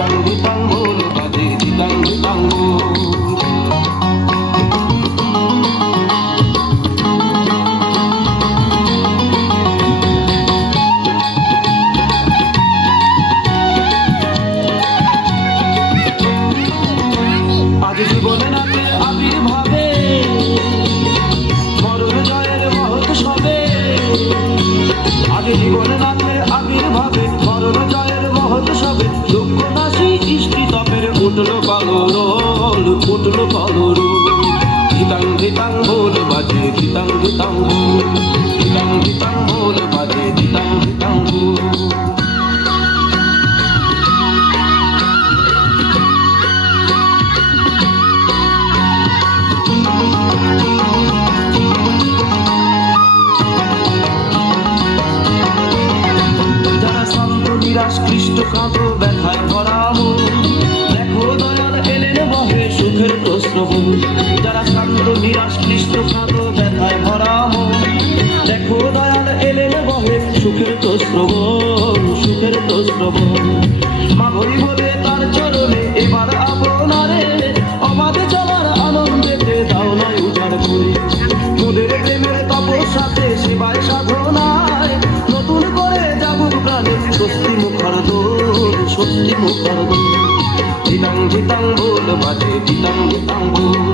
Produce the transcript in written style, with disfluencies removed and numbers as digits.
ধিতাং ধিতাং বোল বাজে ধিতাং ধিতাং বোল। আজ জীবনে নাচে আবির্ভাবে মরণ জয়ের মহৎ সবে। আজ জীবনে নাচে আবির্ভাবে মরণ জয়ের মহৎ সবে। দুঃখ নাশি ইষ্টি তপের উঠল কলরোল উঠল কলরোল। ধিতাং ধিতাং বোল বাজে ধিতাং ধিতাং বোল। ধিতাং ধিতাং বোল বাজে ধিতাং ধিতাং বোল। নিরাশ কৃষ্ট কাঁদো ব্যথায় ভরা মন, দেখো দয়াল এলেন বহে সুখের প্রশ্রব। যারা শান্ত নিরাশ কৃষ্ট কাঁদো ব্যথায় ভরা মন, দেখো দয়াল এলেন বহে সুখের প্রশ্রব সুখের প্রশ্রব। মাগরি বলে তার চরণে এবার আপনারে অবাধে চলার আনন্দেতে দাও নয় উজাড় করে। মোদের প্রেমের তপস্যাতে সেবায় সাধনায় নতুন করে জাগুক প্রাণে স্বস্তি মুখর দোল স্বস্তি মুখর দোল। ধিতাং ধিতাং বোল বাজে ধিতাং ধিতাং বোল।